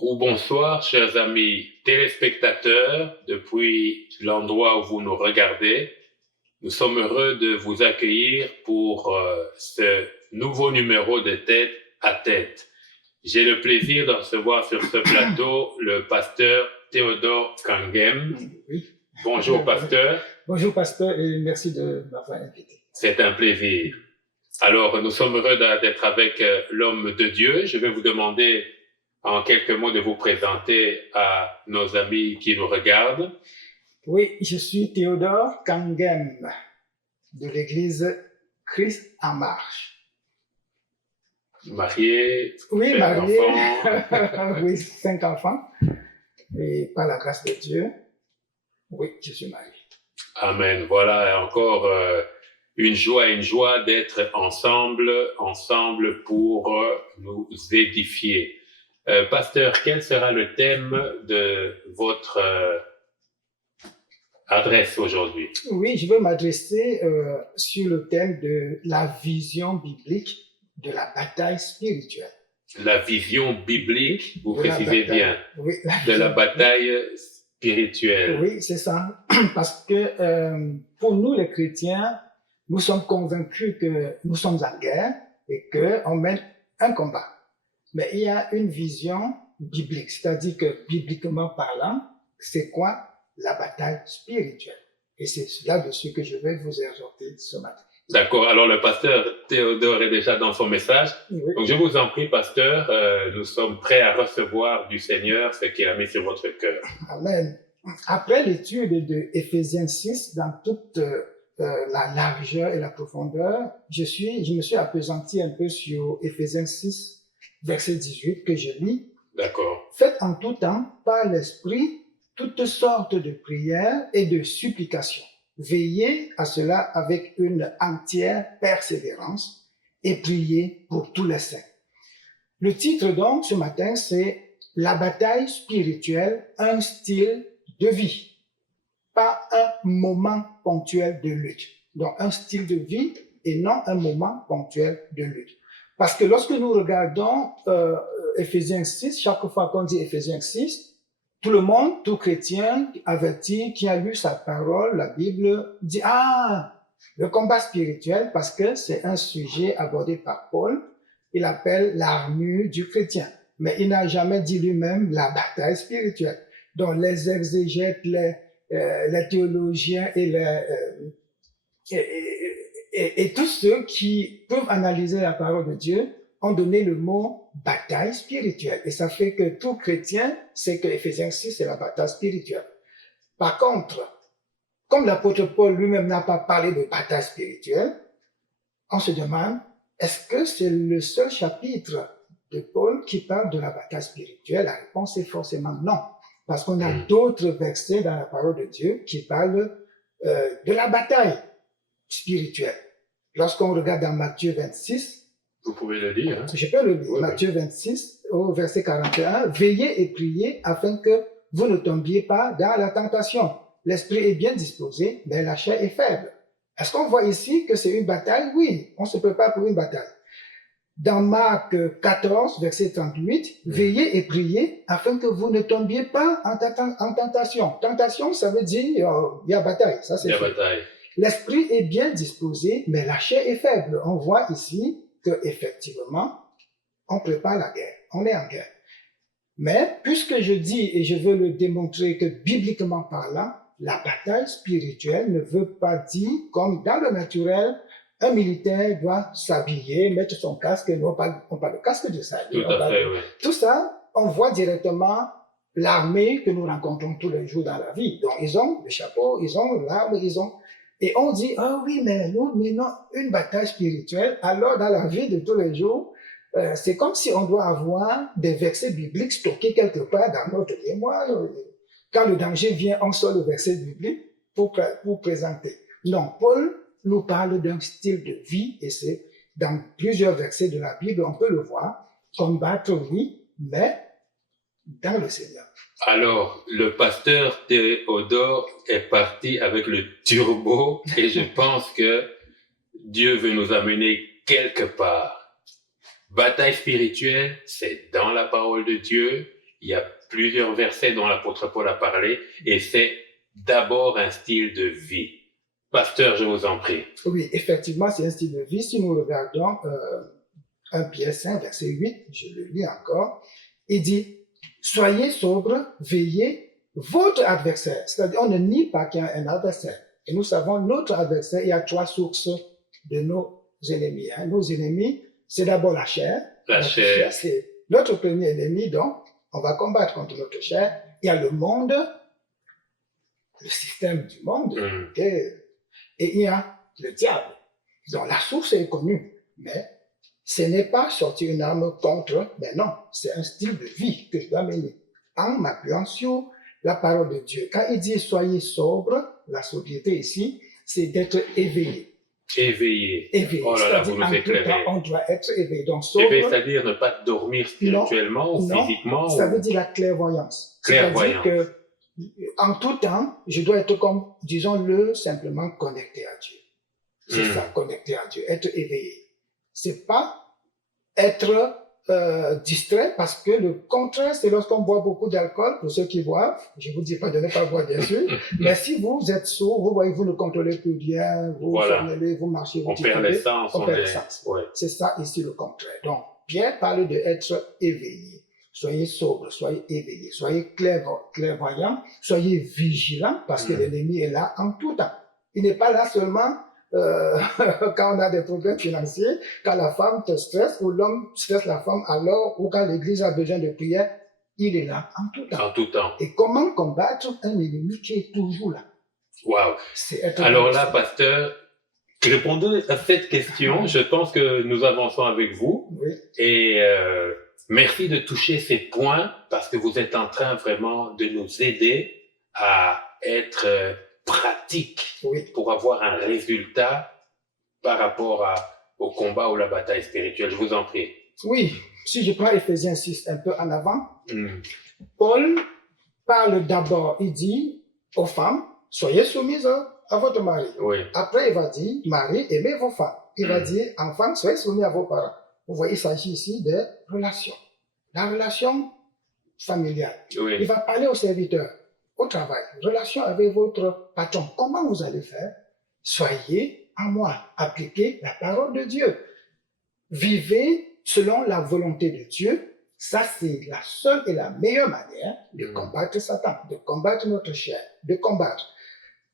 Bonjour ou bonsoir, chers amis téléspectateurs, depuis l'endroit où vous nous regardez. Nous sommes heureux de vous accueillir pour ce nouveau numéro de Tête à Tête. J'ai le plaisir de recevoir sur ce plateau le pasteur Théodore Kangem. Oui. Bonjour, pasteur. Bonjour, pasteur, et merci de m'avoir invité. C'est un plaisir. Alors, nous sommes heureux d'être avec l'homme de Dieu. Je vais vous demander en quelques mots de vous présenter à nos amis qui nous regardent. Oui, je suis Théodore Kangem de l'église Christ en marche. Marié, Oui, père marié, d'enfants. oui, 5 enfants, et par la grâce de Dieu, oui, je suis marié. Amen. Voilà encore une joie d'être ensemble pour nous édifier. Pasteur, quel sera le thème de votre adresse aujourd'hui? Oui, je veux m'adresser sur le thème de la vision biblique de la bataille spirituelle. La vision biblique, vous De la précisez bataille. bien, Oui, de la bataille spirituelle. Oui, c'est ça. Parce que pour nous, les chrétiens, nous sommes convaincus que nous sommes en guerre et qu'on mène un combat. Mais il y a une vision biblique, c'est-à-dire que bibliquement parlant, c'est quoi la bataille spirituelle? Et c'est là-dessus que je vais vous exhorter ce matin. D'accord, alors le pasteur Théodore est déjà dans son message. Oui. Donc je vous en prie, pasteur, nous sommes prêts à recevoir du Seigneur ce qu'il a mis sur votre cœur. Amen. Après l'étude de Éphésiens 6, dans toute la largeur et la profondeur, je me suis appesanti un peu sur Éphésiens 6, verset 18, que je lis. D'accord. Faites en tout temps, par l'Esprit, toutes sortes de prières et de supplications. Veillez à cela avec une entière persévérance et priez pour tous les saints. Le titre donc ce matin, c'est La bataille spirituelle, un style de vie, pas un moment ponctuel de lutte. Donc un style de vie et non un moment ponctuel de lutte. Parce que lorsque nous regardons Éphésiens 6, chaque fois qu'on dit Éphésiens 6, tout le monde, tout chrétien averti qui a lu sa parole, la Bible, dit « Ah, le combat spirituel », parce que c'est un sujet abordé par Paul, il appelle l'armure du chrétien. Mais il n'a jamais dit lui-même la bataille spirituelle. Donc les exégètes, les théologiens et tous ceux qui peuvent analyser la parole de Dieu ont donné le mot bataille spirituelle. Et ça fait que tout chrétien sait que Éphésiens 6, c'est la bataille spirituelle. Par contre, comme l'apôtre Paul lui-même n'a pas parlé de bataille spirituelle, on se demande, est-ce que c'est le seul chapitre de Paul qui parle de la bataille spirituelle? La réponse est forcément non. Parce qu'on a d'autres versets dans la parole de Dieu qui parlent de la bataille spirituelle. Lorsqu'on regarde dans Matthieu 26, vous pouvez le dire. Hein? Je peux le lire. Oui, Matthieu 26, au verset 41. Veillez et priez afin que vous ne tombiez pas dans la tentation. L'esprit est bien disposé, mais la chair est faible. Est-ce qu'on voit ici que c'est une bataille? Oui, on se prépare pour une bataille. Dans Marc 14, verset 38, veillez et priez afin que vous ne tombiez pas en tentation. Tentation, ça veut dire il y a bataille. Ça, c'est bataille. L'esprit est bien disposé, mais la chair est faible. On voit ici qu'effectivement, on prépare la guerre. On est en guerre. Mais puisque je dis et je veux le démontrer que bibliquement parlant, la bataille spirituelle ne veut pas dire comme dans le naturel, un militaire doit s'habiller, mettre son casque, et on parle de casque de salut. Tout à fait, oui. Tout ça, on voit directement l'armée que nous rencontrons tous les jours dans la vie. Donc, ils ont le chapeau, ils ont l'arme, et on dit, ah oui, mais nous menons une bataille spirituelle. Alors, dans la vie de tous les jours, c'est comme si on doit avoir des versets bibliques stockés quelque part dans notre mémoire. Quand le danger vient, on sort le verset biblique pour présenter. Non, Paul nous parle d'un style de vie, et c'est dans plusieurs versets de la Bible, on peut le voir. Combattre, oui, mais dans le Seigneur. Alors, le pasteur Théodore est parti avec le turbo et je pense que Dieu veut nous amener quelque part. Bataille spirituelle, c'est dans la parole de Dieu. il y a plusieurs versets dont l'apôtre Paul a parlé, et c'est d'abord un style de vie. Pasteur, je vous en prie. Oui, effectivement, c'est un style de vie. Si nous regardons 1 Pierre 5, verset 8, je le lis encore, il dit, soyez sobres, veillez, votre adversaire. C'est-à-dire, on ne nie pas qu'il y a un adversaire. Et nous savons, notre adversaire, il y a 3 sources de nos ennemis. Nos ennemis, c'est d'abord la chair. La chair. C'est notre premier ennemi, donc on va combattre contre notre chair. Il y a le monde, le système du monde, et il y a le diable. Donc la source est connue, mais ce n'est pas sortir une arme contre, mais non, c'est un style de vie que je dois mener en m'appuyant sur la parole de Dieu. Quand il dit soyez sobre, la sobriété ici, c'est d'être éveillé. Éveillé. Éveillé. Oh là là, vous nous éclairez. On doit être éveillé. Donc, sobre, éveillé, c'est-à-dire ne pas dormir spirituellement ou physiquement. Ça veut dire la clairvoyance. Clairvoyance. C'est-à-dire que, en tout temps, je dois être comme, disons-le, simplement connecté à Dieu. C'est ça, connecté à Dieu, être éveillé. C'est pas être distrait, parce que le contraire, c'est lorsqu'on boit beaucoup d'alcool, pour ceux qui boivent, je vous dis pas de ne pas boire, bien sûr, mais si vous êtes sourd, vous voyez, vous ne contrôlez plus bien, vous fermez, vous marchez, vous on perd l'essence. On perd l'essence. Ouais. C'est ça ici le contraire. Donc, Pierre parle d'être éveillé. Soyez sobre, soyez éveillé, soyez clairvoyant, soyez vigilant, parce que l'ennemi est là en tout temps. Il n'est pas là seulement quand on a des problèmes financiers, quand la femme te stresse ou l'homme stresse la femme, alors, ou quand l'église a besoin de prière, il est là en tout temps. En tout temps. Et comment combattre un ennemi qui est toujours là? Waouh! Alors là, pasteur, répondez à cette question. Je pense que nous avançons avec vous. Oui. Et merci de toucher ces points, parce que vous êtes en train vraiment de nous aider à être pratique pour avoir un résultat par rapport au combat ou la bataille spirituelle. Je vous en prie. Oui, si je prends Éphésiens 6 un peu en avant, Paul parle d'abord, il dit aux femmes, soyez soumises à votre mari. Oui. Après, il va dire, mari, aimez vos femmes. Il va dire, enfants, soyez soumis à vos parents. Vous voyez, il s'agit ici de relations. La relation familiale. Oui. Il va parler aux serviteurs. Au travail, relation avec votre patron. Comment vous allez faire? Soyez en moi, appliquez la parole de Dieu. Vivez selon la volonté de Dieu. Ça, c'est la seule et la meilleure manière de combattre Satan, de combattre notre chair, de combattre.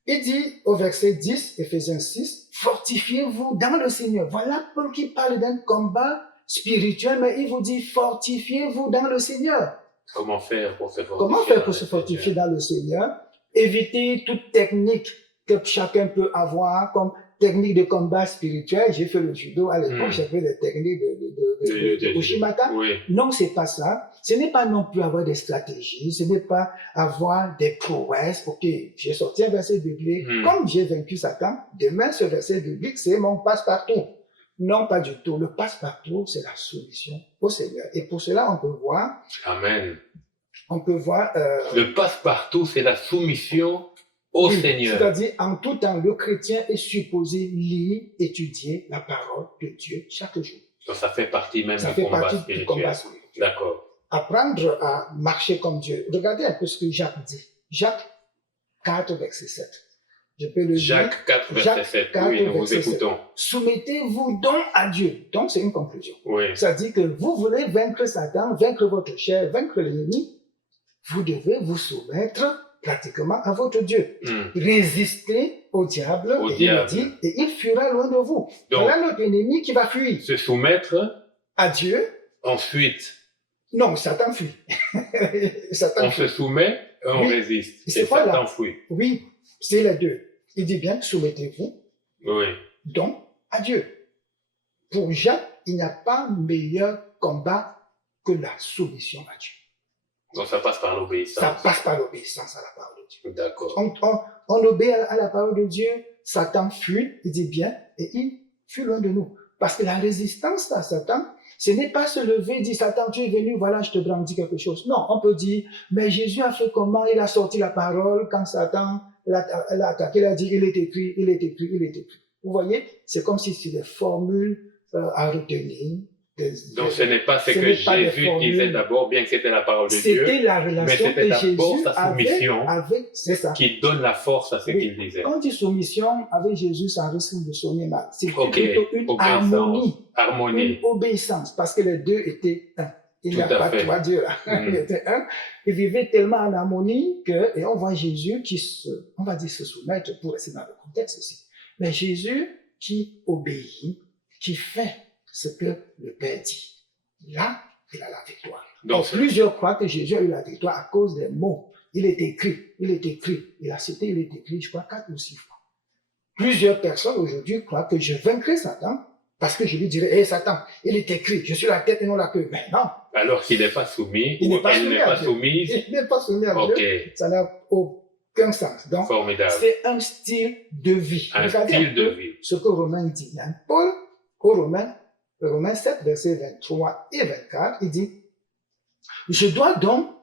Il dit au verset 10, Éphésiens 6, fortifiez-vous dans le Seigneur. Voilà Paul qui parle d'un combat spirituel, mais il vous dit fortifiez-vous dans le Seigneur. Comment faire pour se fortifier? Comment faire pour se fortifier dans le Seigneur? Éviter toute technique que chacun peut avoir comme technique de combat spirituel. J'ai fait le judo à l'époque, j'ai fait les techniques de Ushimata. Oui. Non, c'est pas ça. Ce n'est pas non plus avoir des stratégies, ce n'est pas avoir des prouesses. Ok, j'ai sorti un verset biblique. Comme j'ai vaincu Satan, demain ce verset biblique, c'est mon passe-partout. Non, pas du tout. Le passe-partout, c'est la soumission au Seigneur. Et pour cela, on peut voir. Amen. On peut voir. Le passe-partout, c'est la soumission au Seigneur. C'est-à-dire, en tout temps, le chrétien est supposé lire, étudier la parole de Dieu chaque jour. Donc, ça fait partie même du combat spirituel. D'accord. Apprendre à marcher comme Dieu. Regardez un peu ce que Jacques dit. Jacques 4, verset 7. Je peux le lire. Jacques 4, verset 7. Oui, nous vous écoutons. Soumettez-vous donc à Dieu. Donc, c'est une conclusion. Oui. Ça dit que vous voulez vaincre Satan, vaincre votre chair, vaincre l'ennemi. Vous devez vous soumettre pratiquement à votre Dieu. Résister au diable, et il fuira loin de vous. Donc, voilà notre ennemi qui va fuir. Se soumettre à Dieu. Ensuite. Non, Satan fuit. On se soumet, on résiste. Et Satan fuit. Oui, c'est les deux. Il dit bien, soumettez-vous. Oui. Donc, à Dieu. Pour Jacques, il n'y a pas meilleur combat que la soumission à Dieu. Donc, ça passe par l'obéissance. Ça passe par l'obéissance à la parole de Dieu. D'accord. On obéit à la parole de Dieu, Satan fuit, il dit bien, et il fuit loin de nous. Parce que la résistance à Satan, ce n'est pas se lever et dire, Satan, tu es venu, voilà, je te brandis quelque chose. Non, on peut dire, mais Jésus a fait comment? Il a sorti la parole quand Satan l'a attaqué, il a dit, il est écrit, il est écrit, il est écrit. Vous voyez, c'est comme si c'était des formules à retenir. Donc, ce n'est pas ce ce que n'est pas des Jésus formules. disait d'abord, bien que c'était la parole de Dieu, C'était la mais relation c'était que d'abord Jésus sa avait soumission avec, c'est ça. qui donne la force à ce Oui. qu'il disait. Quand on dit soumission avec Jésus, ça risque de sonner mal. C'est Ok, plutôt une obéissance, harmonie, harmonie. une obéissance, parce que les deux étaient un. Il n'y a Tout à pas fait. trois dieux là. Mm. Ils étaient un. Ils vivaient tellement en harmonie que, et on voit Jésus qui on va dire se soumettre pour rester dans le contexte aussi. Mais Jésus qui obéit, qui fait ce que le Père dit. Là, il a la victoire. Donc, plusieurs croient que Jésus a eu la victoire à cause des mots. Il est écrit. Il a cité, il est écrit, je crois, 4 ou 6 fois. Plusieurs personnes aujourd'hui croient que je vaincrai Satan parce que je lui dirai, hé Satan, il est écrit, je suis la tête et non la queue. Mais non. Alors qu'il n'est pas soumis, Il ou n'est pas elle soumis n'est à pas Dieu. soumise. Il n'est pas soumis à Ok, Dieu. Ça n'a aucun sens. Donc, formidable. c'est un style de vie. Un Regardez style un de peu vie. ce que Romain dit. Hein. Paul, au Romains 7, versets 23 et 24, il dit, je vois dans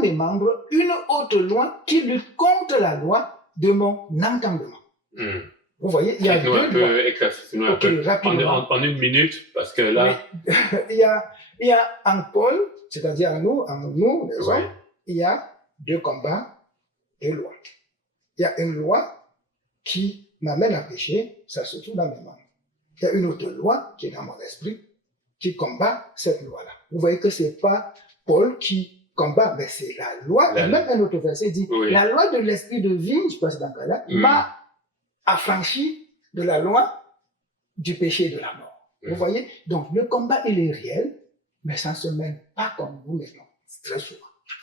mes membres une autre loi qui lutte contre la loi de mon entendement. Mm. Vous voyez, il y a Dites-nous deux un lois. peu, éclaircissez-nous un Ok, peu. rapidement. En une minute, parce que là, Oui. il y a en Paul, c'est-à-dire en nous, les ouais. hommes, il y a deux combats, deux lois. Il y a une loi qui m'amène à pécher, ça se trouve dans mes membres. Il y a une autre loi qui est dans mon esprit, qui combat cette loi-là. Vous voyez que c'est pas Paul qui combat, mais c'est la loi. Et même un autre verset dit, Oui. la loi de l'esprit de vie, je pense dans ce cas-là, m'a affranchi de la loi du péché et de la mort. Vous voyez? Donc, le combat, il est réel, mais ça ne se mène pas comme vous mettons, très souvent.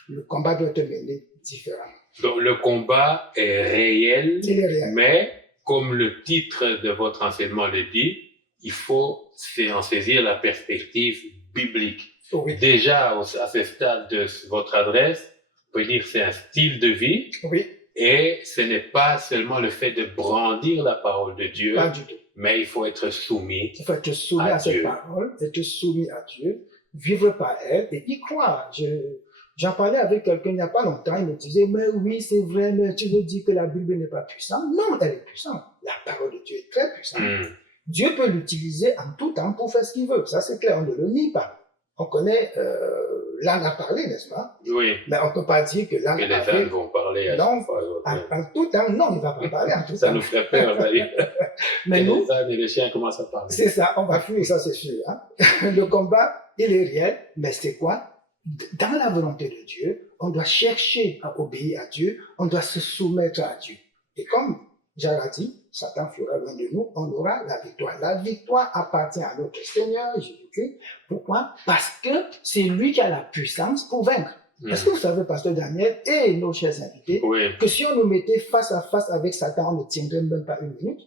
Le combat doit être mené différemment. Donc, le combat est réel, Il est réel. mais comme le titre de votre enseignement le dit, il faut en saisir la perspective biblique. Oui. Déjà, à ce stade de votre adresse, on peut dire que c'est un style de vie. Oui. Et ce n'est pas seulement le fait de brandir la parole de Dieu, Pas du tout. mais il faut être soumis. Il faut être soumis à cette parole, être soumis à Dieu, vivre par elle et y croire. J'en parlais avec quelqu'un il n'y a pas longtemps, il me disait, mais oui, c'est vrai, mais tu veux dire que la Bible n'est pas puissante? Non, elle est puissante. La parole de Dieu est très puissante. Dieu peut l'utiliser en tout temps pour faire ce qu'il veut. Ça, c'est clair, on ne le nie pas. On connaît langue à parler, n'est-ce pas? Oui. Mais on ne peut pas dire que langue à parler. Les âmes vont parler à non, chaque fois. en tout temps, non, il ne va pas parler en tout temps. Ça nous ferait peur, d'ailleurs. Mais nous, les ânes et les chiens commencent à parler. C'est ça, on va fuir, ça c'est sûr. Hein? Le combat, il est réel, mais c'est quoi? Dans la volonté de Dieu, on doit chercher à obéir à Dieu, on doit se soumettre à Dieu. Et comme Jacques a dit, Satan fera loin de nous, on aura la victoire. La victoire appartient à notre Seigneur Jésus-Christ. Pourquoi? Parce que c'est lui qui a la puissance pour vaincre. Est-ce que vous savez, Pasteur Daniel et nos chers invités, que si on nous mettait face à face avec Satan, on ne tiendrait même pas une minute.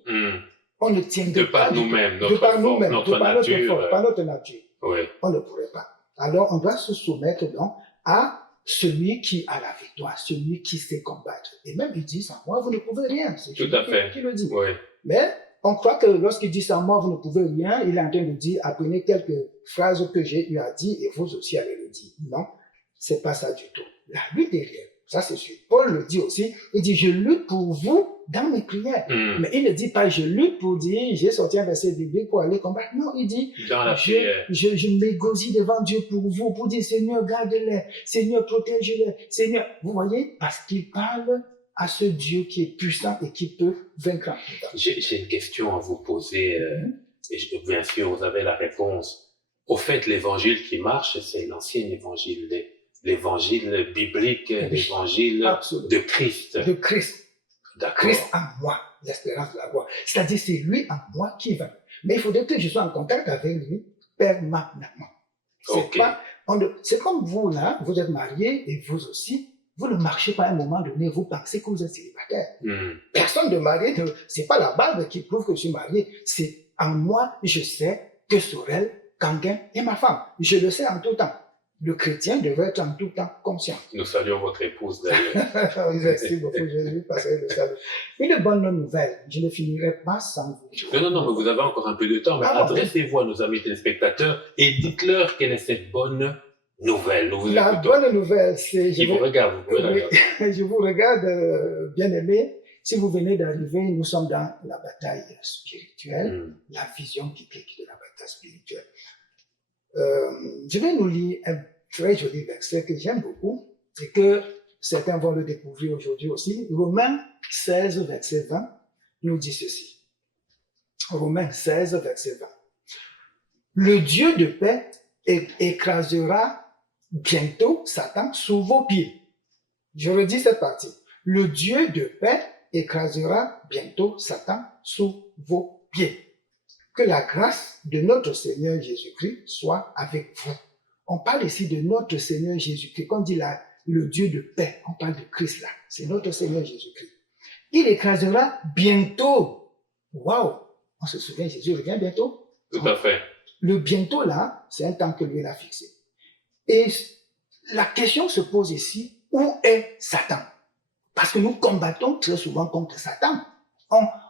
On ne tiendrait pas. De par nous-mêmes, notre nature. Oui. On ne pourrait pas. Alors, on doit se soumettre donc à celui qui a la victoire, celui qui sait combattre. Et même il dit, sans moi, vous ne pouvez rien. C'est tout à fait qui le dit. Oui. Mais on croit que lorsqu'il dit sans moi, vous ne pouvez rien, il est en train de dire, apprenez quelques phrases que j'ai eu à dire et vous aussi allez le dire. Non, c'est pas ça du tout. La lutte est réelle. Ça, c'est sûr. Paul le dit aussi. Il dit, je lutte pour vous dans mes prières. Mais il ne dit pas, je lutte pour dire, j'ai sorti un verset biblique pour aller combattre. Non, il dit, dans la prière. Je m'égosille devant Dieu pour dire, Seigneur, garde-les. Seigneur, protège-les. Seigneur, vous voyez, parce qu'il parle à ce Dieu qui est puissant et qui peut vaincre. J'ai une question à vous poser. Et bien sûr, vous avez la réponse. Au fait, l'évangile qui marche, c'est l'ancien évangile. L'évangile biblique, l'évangile de Christ. De Christ. D'accord. Christ en moi, l'espérance de la gloire. C'est-à-dire, c'est lui en moi qui va. Mais il faudrait que je sois en contact avec lui permanemment. C'est comme vous, là, vous êtes mariés et vous aussi, vous ne marchez pas à un moment donné, vous pensez que vous êtes célibataire. Personne de marié, c'est pas la barbe qui prouve que je suis marié. C'est en moi, je sais que Sorel, Kanguin est ma femme. Je le sais en tout temps. Le chrétien devrait être en tout temps conscient. Nous saluons votre épouse d'ailleurs. Merci beaucoup, Jésus, parce que le salut. Une bonne nouvelle, je ne finirai pas sans vous. Non, mais vous avez encore un peu de temps. Mais adressez-vous à nos amis téléspectateurs et dites-leur quelle est cette bonne nouvelle. La bonne nouvelle, c'est... Qui vous regarde, vous pouvez je vous regarde, bien aimé. Si vous venez d'arriver, nous sommes dans la bataille spirituelle, Mm. la vision biblique de la bataille spirituelle. Je vais nous lire un très joli verset que j'aime beaucoup et que certains vont le découvrir aujourd'hui aussi. Romains 16, verset 20 nous dit ceci. Romains 16, verset 20. Le Dieu de paix écrasera bientôt Satan sous vos pieds. Je redis cette partie. Le Dieu de paix écrasera bientôt Satan sous vos pieds. Que la grâce de notre Seigneur Jésus-Christ soit avec vous. On parle ici de notre Seigneur Jésus-Christ. Quand on dit là, le Dieu de paix, on parle de Christ là. C'est notre Seigneur Jésus-Christ. Il écrasera bientôt. Waouh! On se souvient, Jésus revient bientôt. Tout à fait. Le bientôt là, c'est un temps que lui a fixé. Et la question se pose ici, où est Satan? Parce que nous combattons très souvent contre Satan.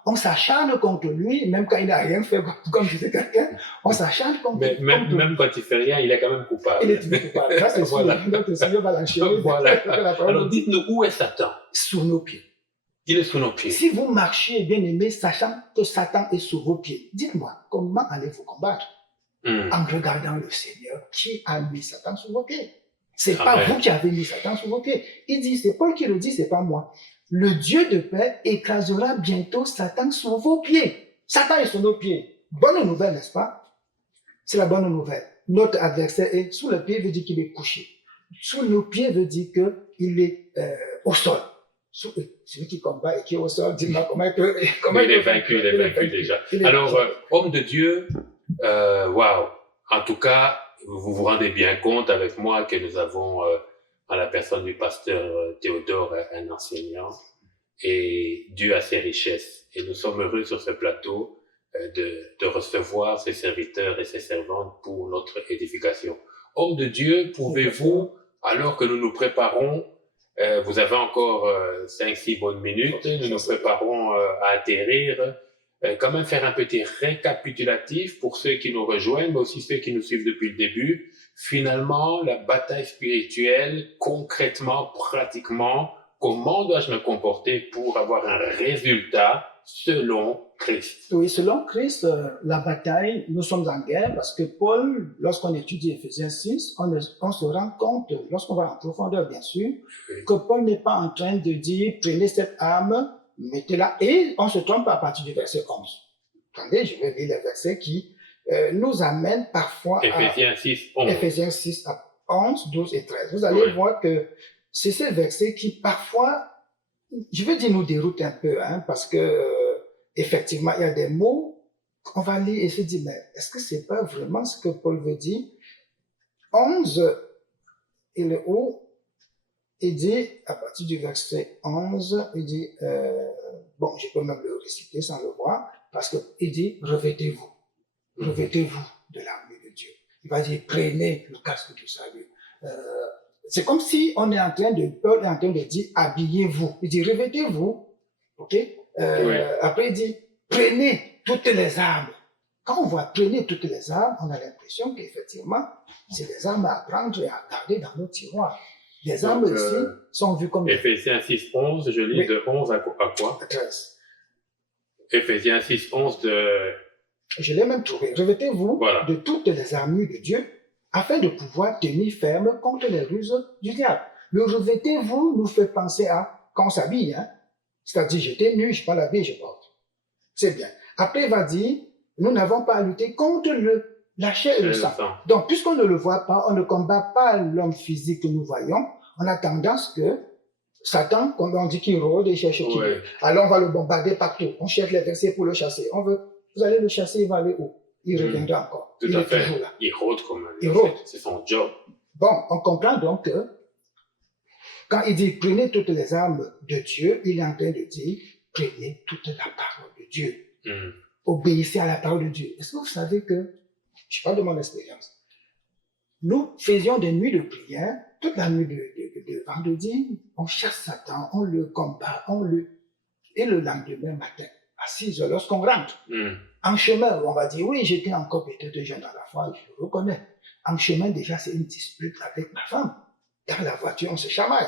On s'acharne contre lui, même quand il n'a rien fait, comme disait quelqu'un, on s'acharne contre lui. Même quand il fait rien, il est quand même coupable. Il est toujours coupable. Là, c'est Voilà. sûr, notre Seigneur va l'enchaîner. Voilà. Alors dites-nous, où est Satan? Sur nos pieds. Il est sous nos pieds. Si vous marchez, bien aimé, sachant que Satan est sous vos pieds, dites-moi, comment allez-vous combattre? En regardant le Seigneur qui a mis Satan sous vos pieds. C'est pas vous qui avez mis Satan sous vos pieds. Il dit, c'est Paul qui le dit, c'est pas moi. Le Dieu de paix écrasera bientôt Satan sous vos pieds. Satan est sous nos pieds. Bonne nouvelle, n'est-ce pas? C'est la bonne nouvelle. Notre adversaire est sous le pied, veut dire qu'il est couché. Sous nos pieds veut dire qu'il est au sol. Celui qui combat et qui est au sol, dis-moi comment il peut... Il est vaincu déjà. Alors, homme de Dieu, waouh. En tout cas, vous vous rendez bien compte avec moi que nous avons, à la personne du pasteur Théodore, un enseignant, et Dieu a ses richesses. Et nous sommes heureux sur ce plateau de recevoir ses serviteurs et ses servantes pour notre édification. Homme de Dieu, pouvez-vous, alors que nous nous préparons, vous avez encore 5-6 bonnes minutes, nous nous préparons à atterrir, quand même faire un petit récapitulatif pour ceux qui nous rejoignent, mais aussi ceux qui nous suivent depuis le début. Finalement, la bataille spirituelle, concrètement, pratiquement, comment dois-je me comporter pour avoir un résultat selon Christ? Oui, selon Christ, la bataille, nous sommes en guerre parce que Paul, lorsqu'on étudie Ephésiens 6, on se rend compte, lorsqu'on va en profondeur bien sûr, que Paul n'est pas en train de dire prenez cette arme, mettez-la, et on se trompe à partir du verset 11. Attendez, je vais lire les versets qui nous amènent parfois Ephésiens 6, 11. Ephésiens 6 à 11, 12 et 13. Vous allez voir que c'est ces versets qui parfois, je vais dire nous déroutent un peu, parce que effectivement, il y a des mots qu'on va lire et se dire, mais est-ce que c'est pas vraiment ce que Paul veut dire? 11, il est où? Il dit, à partir du verset 11, il dit, bon, je peux même le réciter sans le voir, parce qu'il dit, revêtez-vous de l'armure de Dieu. Il va dire, prenez le casque du salut. C'est comme si Paul est en train de dire, habillez-vous. Il dit, revêtez-vous, ok? Après, il dit, prenez toutes les armes. Quand on voit prenez toutes les armes, on a l'impression qu'effectivement, c'est des armes à prendre et à garder dans nos tiroirs. Les armes ici sont vues comme... Ephésiens 6, 11, je lis de 11 à quoi? 13. Ephésiens 6, 11 de... Je l'ai même trouvé. Revêtez-vous de toutes les armures de Dieu afin de pouvoir tenir ferme contre les ruses du diable. Le revêtez-vous nous fait penser à quand on s'habille, c'est-à-dire j'étais nu, je prends l'habit, je porte. C'est bien. Après, il va dire, nous n'avons pas à lutter contre la chair et le sang. Donc, puisqu'on ne le voit pas, on ne combat pas l'homme physique que nous voyons, on a tendance que Satan, comme on dit qu'il rôde et cherche qui veut. Alors, on va le bombarder partout. On cherche les versets pour le chasser. Vous allez le chasser, il va aller où? Il reviendra encore. Tout à fait. Il rôde comme un... Il rôde. C'est son job. Bon, on comprend donc que quand il dit prenez toutes les armes de Dieu, il est en train de dire prenez toute la parole de Dieu. Obéissez à la parole de Dieu. Est-ce que vous savez que, je parle de mon expérience, nous faisions des nuits de prière, toute la nuit de vendredi, on chasse Satan, on le combat, et le lendemain matin, à 6 heures, lorsqu'on rentre, en chemin, on va dire, oui, j'étais encore peut-être jeune dans la foi, je le reconnais. En chemin, déjà, c'est une dispute avec ma femme. Dans la voiture, on se chamaille.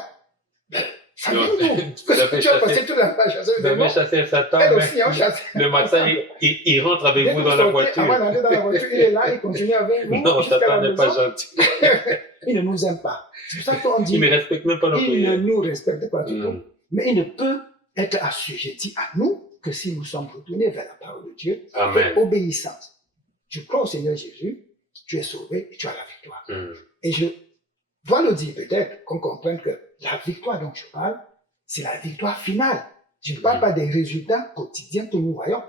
Ça Donc, vient d'où? vous avez Tu as passé chassé, toute la page chasser vous les avez démons. chassé Satan, Elle mais aussi, on chasse. le matin, il rentre avec Dès vous que dans vous la sortez, voiture. avant d'entrer dans la voiture, il est là, il continue avec vous Non, jusqu'à Satan la n'est pas maison. gentil. Il ne nous aime pas. C'est pour ça qu'on Il dit, ne respecte même pas nos il ne prières. nous respecte pas du tout. Hmm. Mais il ne peut être assujetti à nous que si nous sommes retournés vers la parole de Dieu Amen. et obéissance. Tu crois au Seigneur Jésus, tu es sauvé et tu as la victoire. Hmm. Et je dois le dire peut-être qu'on comprenne que la victoire dont je parle, c'est la victoire finale. Je ne parle pas des résultats quotidiens que nous voyons.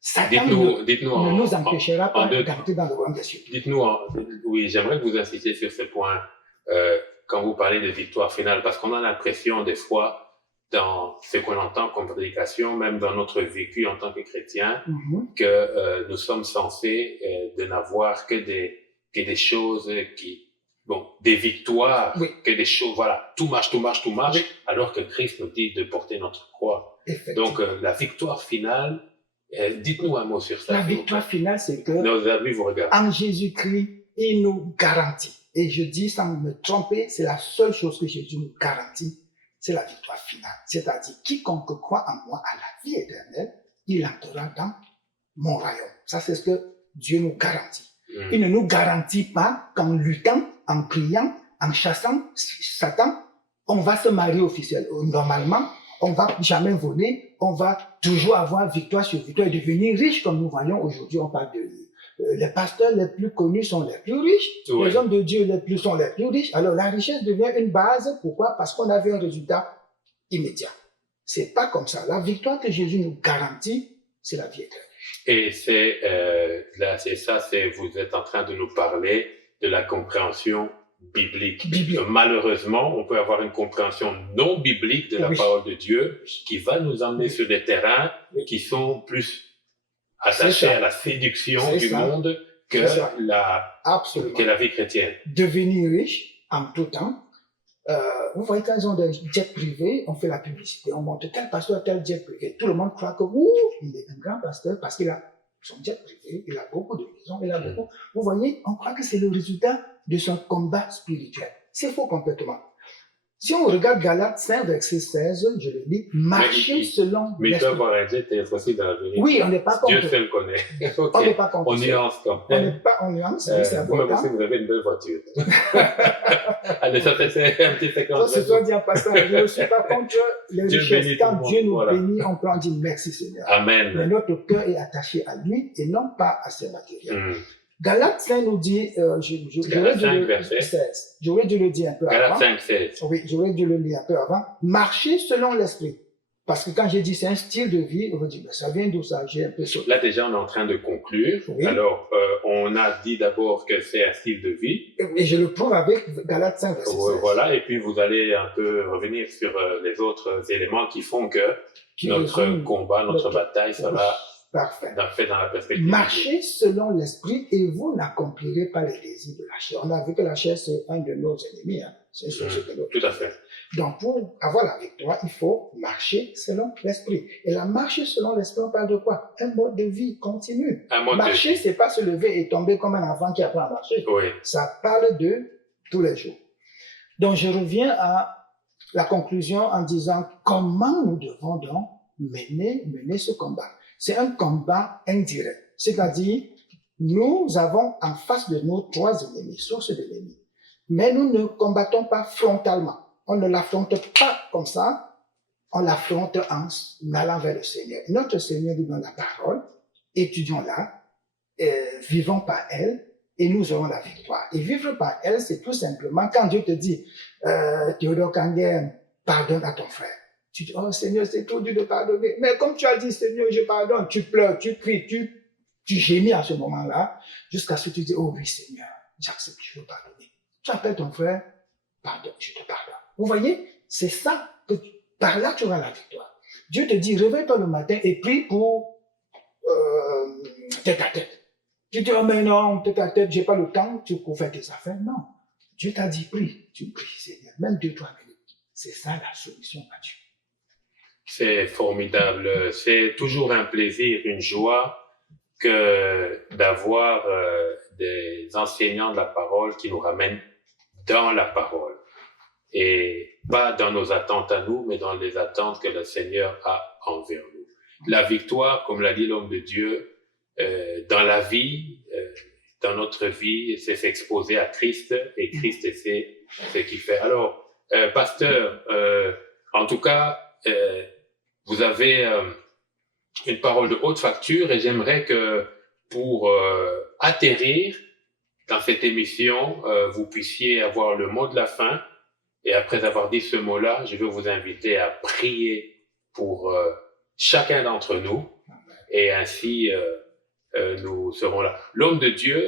Satan Dites-nous ne nous empêchera pas deux- d'entrer dans le royaume des cieux. Oui, j'aimerais que vous insistiez sur ce point quand vous parlez de victoire finale, parce qu'on a l'impression des fois, dans ce qu'on entend comme prédication, même dans notre vécu en tant que chrétien, que nous sommes censés de n'avoir que des choses des victoires, Oui. que des choses, voilà, tout marche, Oui. alors que Christ nous dit de porter notre croix. Effectivement. Donc, la victoire finale, dites-nous un mot sur ça. La s'il vous victoire plaît. finale, c'est que Nos amis vous regardent. en Jésus-Christ, il nous garantit. Et je dis sans me tromper, c'est la seule chose que Jésus nous garantit, c'est la victoire finale. C'est-à-dire, quiconque croit en moi à la vie éternelle, il entrera dans mon royaume. Ça, c'est ce que Dieu nous garantit. Il ne nous garantit pas qu'en luttant, en priant, en chassant Satan, on va se marier officiellement. Normalement, on va jamais voler, on va toujours avoir victoire sur victoire et devenir riche comme nous voyons aujourd'hui. On parle de les pasteurs les plus connus sont les plus riches, Oui. les hommes de Dieu sont les plus riches. Alors la richesse devient une base. Pourquoi? Parce qu'on avait un résultat immédiat. C'est pas comme ça. La victoire que Jésus nous garantit, c'est la vie éternelle. Et vous êtes en train de nous parler de la compréhension biblique. Malheureusement, on peut avoir une compréhension non biblique de la parole de Dieu qui va nous emmener sur des terrains qui sont plus attachés à la séduction du monde que la vie chrétienne. Devenir riche en tout temps. Vous voyez, quand ils ont des jets privés, on fait la publicité, on montre tel pasteur, tel jet privé. Tout le monde croit que il est un grand pasteur parce qu'il a son jet privé, il a beaucoup de maisons, il a beaucoup. Vous voyez, on croit que c'est le résultat de son combat spirituel. C'est faux complètement. Si on regarde Galates 5, verset 16, je le lis, marcher selon mais il doit avoir un jet et être aussi dans la vérité. Oui, on n'est pas contre. Dieu seul connaît. Okay. On n'est pas contre. On nuance quand On même. n'est pas en nuance, oui, c'est important. Vous aussi, vous avez une belle voiture. Allez, ça fait un petit séquence. Ça, c'est toi, dis en passant, je ne suis pas contre les richesses. Quand Dieu nous bénit, on peut en dire merci Seigneur. Amen. Mais notre cœur est attaché à lui et non pas à ses matériels. Galates 5 nous dit, j'aurais dû le dire un peu Galates avant. 5, 16. Oui, j'aurais dû le lire un peu avant. Marcher selon l'esprit. Parce que quand j'ai dit c'est un style de vie, on va dire, mais ça vient d'où ça? J'ai un peu sauté. Là, déjà, on est en train de conclure. Oui. Alors, on a dit d'abord que c'est un style de vie. Et je le prouve avec Galates 5, verset 16. Voilà, et puis vous allez un peu revenir sur les autres éléments qui font que notre combat, notre bataille sera fait dans la perspective. Marchez selon l'esprit et vous n'accomplirez pas les désirs de la chair. On a vu que la chair, c'est un de nos ennemis. Hein. C'est tout à fait. Donc, pour avoir la victoire, il faut marcher selon l'esprit. Et la marche selon l'esprit, on parle de quoi? Un mode de vie continu. Marcher, c'est pas se lever et tomber comme un enfant qui apprend à marcher. Oui. Ça parle de tous les jours. Donc, je reviens à la conclusion en disant comment nous devons donc mener ce combat. C'est un combat indirect. C'est-à-dire, nous avons en face de nous 3 ennemis, sources d'ennemis. Mais nous ne combattons pas frontalement. On ne l'affronte pas comme ça. On l'affronte en allant vers le Seigneur. Notre Seigneur nous donne la parole. Étudions-la. Vivons par elle. Et nous aurons la victoire. Et vivre par elle, c'est tout simplement quand Dieu te dit, Théodore Kangem, pardonne à ton frère. Tu dis, oh Seigneur, c'est trop dur de pardonner. Mais comme tu as dit, Seigneur, je pardonne, tu pleures, tu cries, tu gémis à ce moment-là, jusqu'à ce que tu dis, oh oui Seigneur, j'accepte, je veux pardonner. Tu appelles ton frère, pardonne, je te pardonne. Vous voyez, c'est ça, par là tu auras la victoire. Dieu te dit, réveille-toi le matin et prie pour tête à tête. Tu dis, oh mais non, tête à tête, j'ai pas le temps pour faire tes affaires. Non, Dieu t'a dit, prie, tu pries Seigneur, même 2-3 minutes. C'est ça la solution à Dieu. C'est formidable. C'est toujours un plaisir, une joie que d'avoir des enseignants de la parole qui nous ramènent dans la parole. et pas dans nos attentes à nous, mais dans les attentes que le Seigneur a envers nous. La victoire, comme l'a dit l'homme de Dieu, dans la vie, dans notre vie, c'est s'exposer à Christ, et Christ, c'est ce qu'il fait. Alors, pasteur, en tout cas, vous avez une parole de haute facture, et j'aimerais que pour atterrir dans cette émission, vous puissiez avoir le mot de la fin. Et après avoir dit ce mot-là, je veux vous inviter à prier pour chacun d'entre nous, et ainsi nous serons là. L'homme de Dieu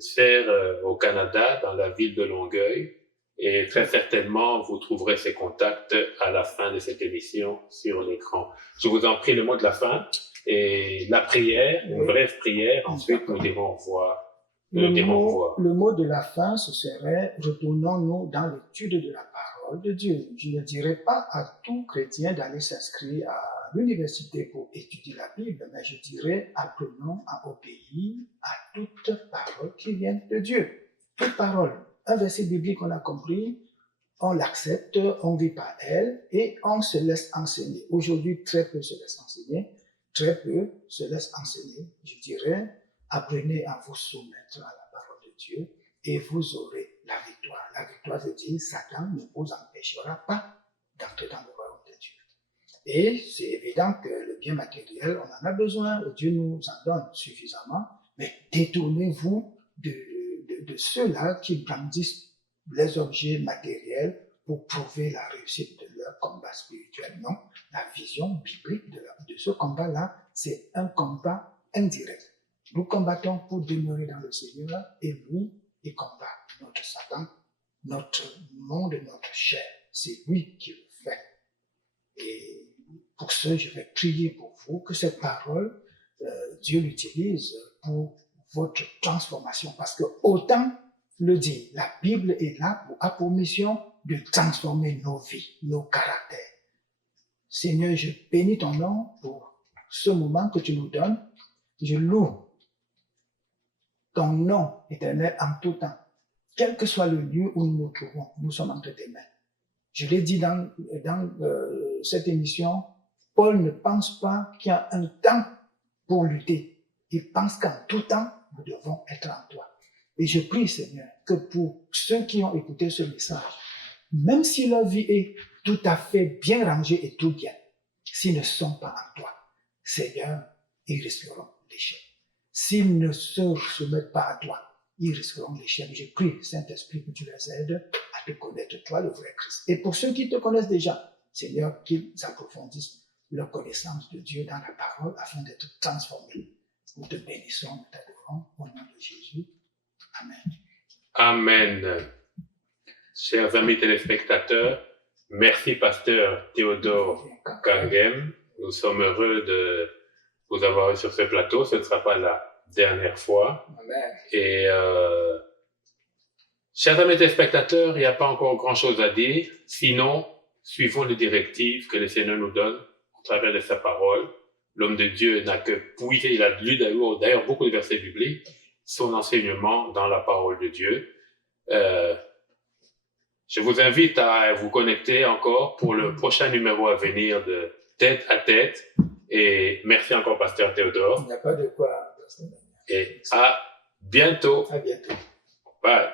sert au Canada, dans la ville de Longueuil, et très certainement, vous trouverez ses contacts à la fin de cette émission sur l'écran. Je vous en prie, le mot de la fin et la prière, une brève prière, ensuite nous dirons au revoir. Le mot de la fin, ce serait « Retournons-nous dans l'étude de la parole de Dieu ». Je ne dirais pas à tout chrétien d'aller s'inscrire à l'université pour étudier la Bible, mais je dirais apprenons à obéir à toute parole qui vient de Dieu. Toute parole. Un verset biblique, on a compris, on l'accepte, on vit par elle et on se laisse enseigner. Aujourd'hui, très peu se laissent enseigner, très peu se laissent enseigner. Je dirais, apprenez à vous soumettre à la parole de Dieu et vous aurez la victoire. La victoire veut dire Satan ne vous empêchera pas d'entrer dans le royaume de Dieu. Et c'est évident que le bien matériel, on en a besoin, Dieu nous en donne suffisamment, mais détournez-vous de ceux-là qui brandissent les objets matériels pour prouver la réussite de leur combat spirituel. Non, la vision biblique de ce combat-là, c'est un combat indirect. Nous combattons pour demeurer dans le Seigneur et lui, il combat notre Satan, notre monde, notre chair. C'est lui qui le fait. Et pour ce, je vais prier pour vous que cette parole, Dieu l'utilise pour votre transformation. Parce que autant le dit, la Bible est là a pour mission de transformer nos vies, nos caractères. Seigneur, je bénis ton nom pour ce moment que tu nous donnes. Je loue ton nom éternel en tout temps. Quel que soit le lieu où nous nous trouvons, nous sommes entre tes mains. Je l'ai dit dans cette émission, Paul ne pense pas qu'il y a un temps pour lutter. Il pense qu'en tout temps, nous devons être en toi. Et je prie, Seigneur, que pour ceux qui ont écouté ce message, même si leur vie est tout à fait bien rangée et tout bien, s'ils ne sont pas en toi, Seigneur, ils risqueront l'échec. S'ils ne se soumettent pas à toi, ils risqueront l'échec. Je prie, Saint-Esprit, que tu les aides à te connaître, toi, le vrai Christ. Et pour ceux qui te connaissent déjà, Seigneur, qu'ils approfondissent leur connaissance de Dieu dans la parole afin d'être transformés. Nous te bénissons, nous t'adorons, au nom de Jésus. Amen. Amen. Chers amis téléspectateurs, merci pasteur Théodore Kangem. Nous sommes heureux de vous avoir eu sur ce plateau. Ce ne sera pas la dernière fois. Amen. Et chers amis téléspectateurs, il n'y a pas encore grand-chose à dire. Sinon, suivons les directives que le Seigneur nous donne au travers de sa parole. L'homme de Dieu n'a que puisé, il a lu d'ailleurs beaucoup de versets bibliques, son enseignement dans la parole de Dieu. Je vous invite à vous connecter encore pour le prochain numéro à venir de Tête à Tête. Et merci encore, pasteur Théodore. Il n'y a pas de quoi. Et à bientôt. À bientôt. Bye.